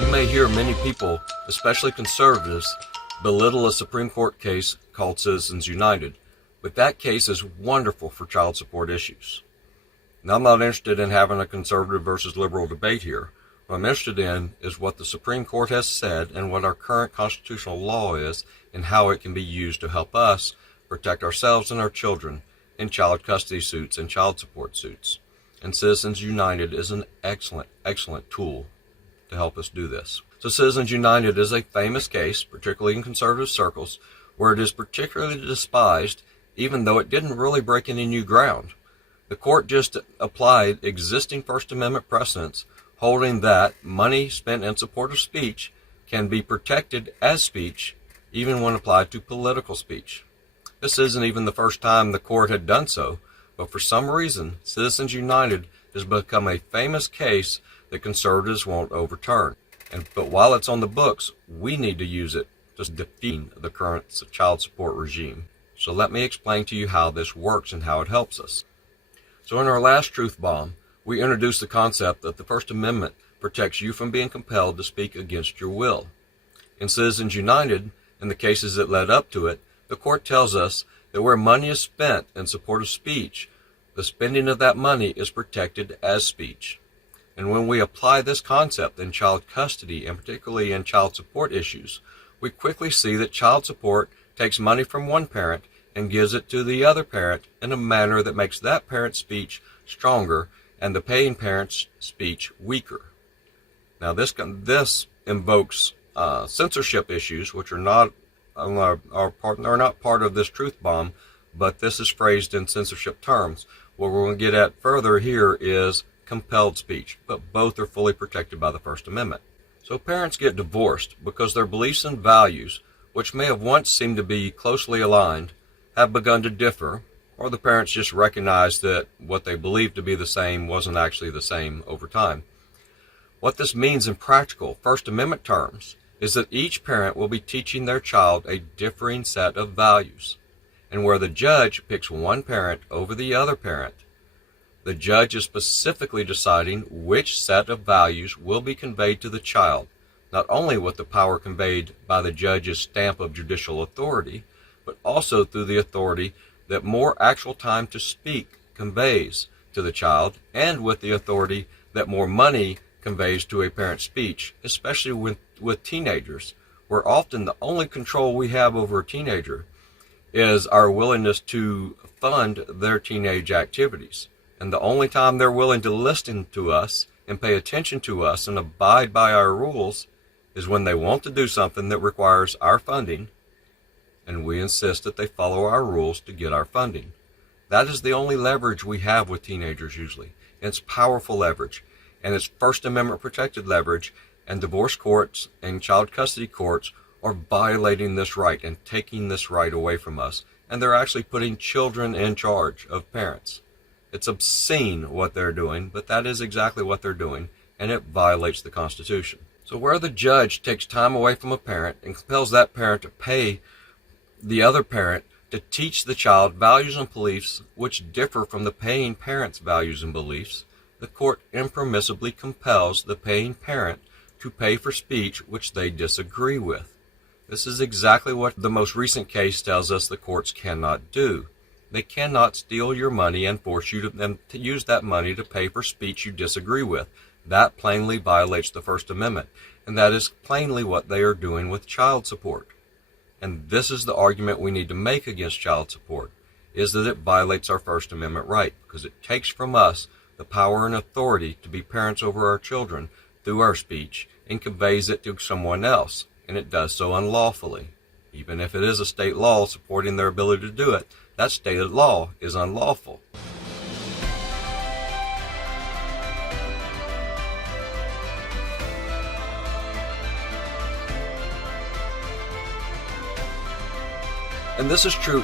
You may hear many people, especially conservatives, belittle a Supreme Court case called Citizens United, but that case is wonderful for child support issues. Now, I'm not interested in having a conservative versus liberal debate here. What I'm interested in is what the Supreme Court has said and what our current constitutional law is and how it can be used to help us protect ourselves and our children in child custody suits and child support suits. And Citizens United is an excellent, excellent tool to help us do this. So Citizens United is a famous case, particularly in conservative circles, where it is particularly despised, even though it didn't really break any new ground. The court just applied existing First Amendment precedents, holding that money spent in support of speech can be protected as speech, even when applied to political speech. This isn't even the first time the court had done so, but for some reason, Citizens United has become a famous case that conservatives won't overturn. But while it's on the books, we need to use it to defeat the current child support regime. So let me explain to you how this works and how it helps us. So in our last Truth Bomb, we introduced the concept that the First Amendment protects you from being compelled to speak against your will. In Citizens United, in the cases that led up to it, the court tells us that where money is spent in support of speech, the spending of that money is protected as speech. And when we apply this concept in child custody, and particularly in child support issues, we quickly see that child support takes money from one parent and gives it to the other parent in a manner that makes that parent's speech stronger and the paying parent's speech weaker. Now this invokes censorship issues, which are not part of this Truth Bomb, but this is phrased in censorship terms. What we're going to get at further here is compelled speech, but both are fully protected by the First Amendment. So parents get divorced because their beliefs and values, which may have once seemed to be closely aligned, have begun to differ, or the parents just recognize that what they believed to be the same wasn't actually the same over time. What this means in practical First Amendment terms is that each parent will be teaching their child a differing set of values. And where the judge picks one parent over the other parent, the judge is specifically deciding which set of values will be conveyed to the child, not only with the power conveyed by the judge's stamp of judicial authority, but also through the authority that more actual time to speak conveys to the child, and with the authority that more money conveys to a parent's speech, especially with teenagers, where often the only control we have over a teenager is our willingness to fund their teenage activities. And the only time they're willing to listen to us and pay attention to us and abide by our rules is when they want to do something that requires our funding, and we insist that they follow our rules to get our funding. That is the only leverage we have with teenagers usually. It's powerful leverage, and it's First Amendment protected leverage, and divorce courts and child custody courts are violating this right and taking this right away from us, and they're actually putting children in charge of parents. It's obscene what they're doing, but that is exactly what they're doing, and it violates the Constitution. So where the judge takes time away from a parent and compels that parent to pay the other parent to teach the child values and beliefs which differ from the paying parent's values and beliefs, the court impermissibly compels the paying parent to pay for speech which they disagree with. This is exactly what the most recent case tells us the courts cannot do. They cannot steal your money and force you to use that money to pay for speech you disagree with. That plainly violates the First Amendment, and that is plainly what they are doing with child support. And this is the argument we need to make against child support, is that it violates our First Amendment right, because it takes from us the power and authority to be parents over our children through our speech and conveys it to someone else, and it does so unlawfully. Even if it is a state law supporting their ability to do it, that state law is unlawful. And this is true